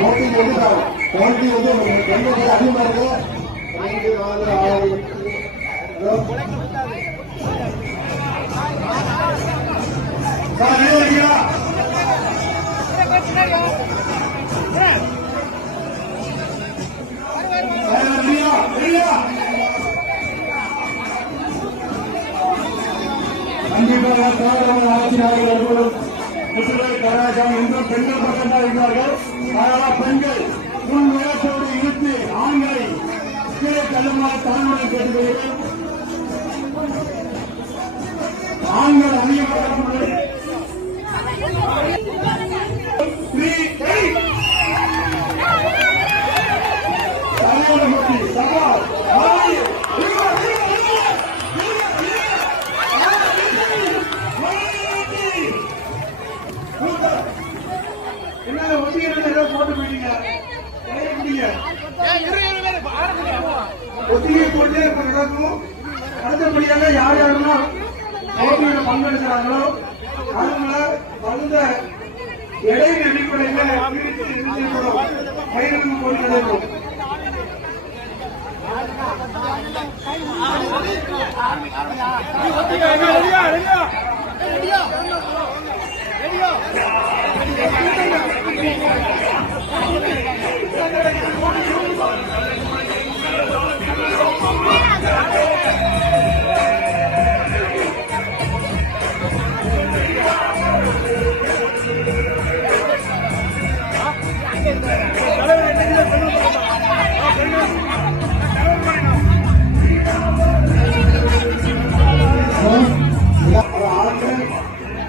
Voting வந்து quality வந்து பெண்கள் அதிகமா இருக்கு. 5 4 6 கண்டிப்பாக ஆட்சியாளர்கள் கலாச்சாரம் என்றும் பெண்கள் பக்கத்தான் இருக்கிறார்கள். அதனால் பெண்கள் முன் முயற்சியோடு இழுத்து ஆண்களை கீழே தள்ளுமாறு தாழ்வுடன் கேட்டுக்கொள்கிறேன். ஆண்கள் அணியப்பட்ட சவால் என்ன ஒத்திகை போட்டு போயிட்டீங்க. ஒத்திகை போட்டு நடக்கும். அடுத்தபடியாக யார் யாரெல்லாம் போட்டியில் பங்கெடுக்கிறாங்களோ அவங்கள வந்த எடையின் அடிப்படையில் பயிருக்கு போட்டி நடைபெறும்.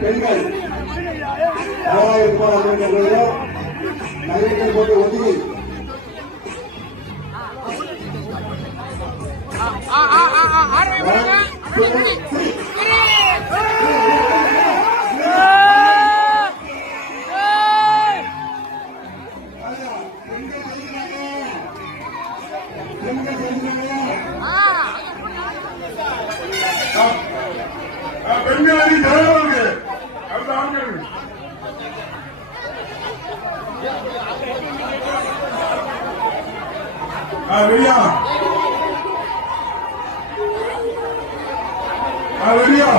பெண்கள் நகைகள் போட்டு ஒதுங்கி பெண்கள் தலைவர்கள் அந்த ஆண்கள் வெளியா வெளியா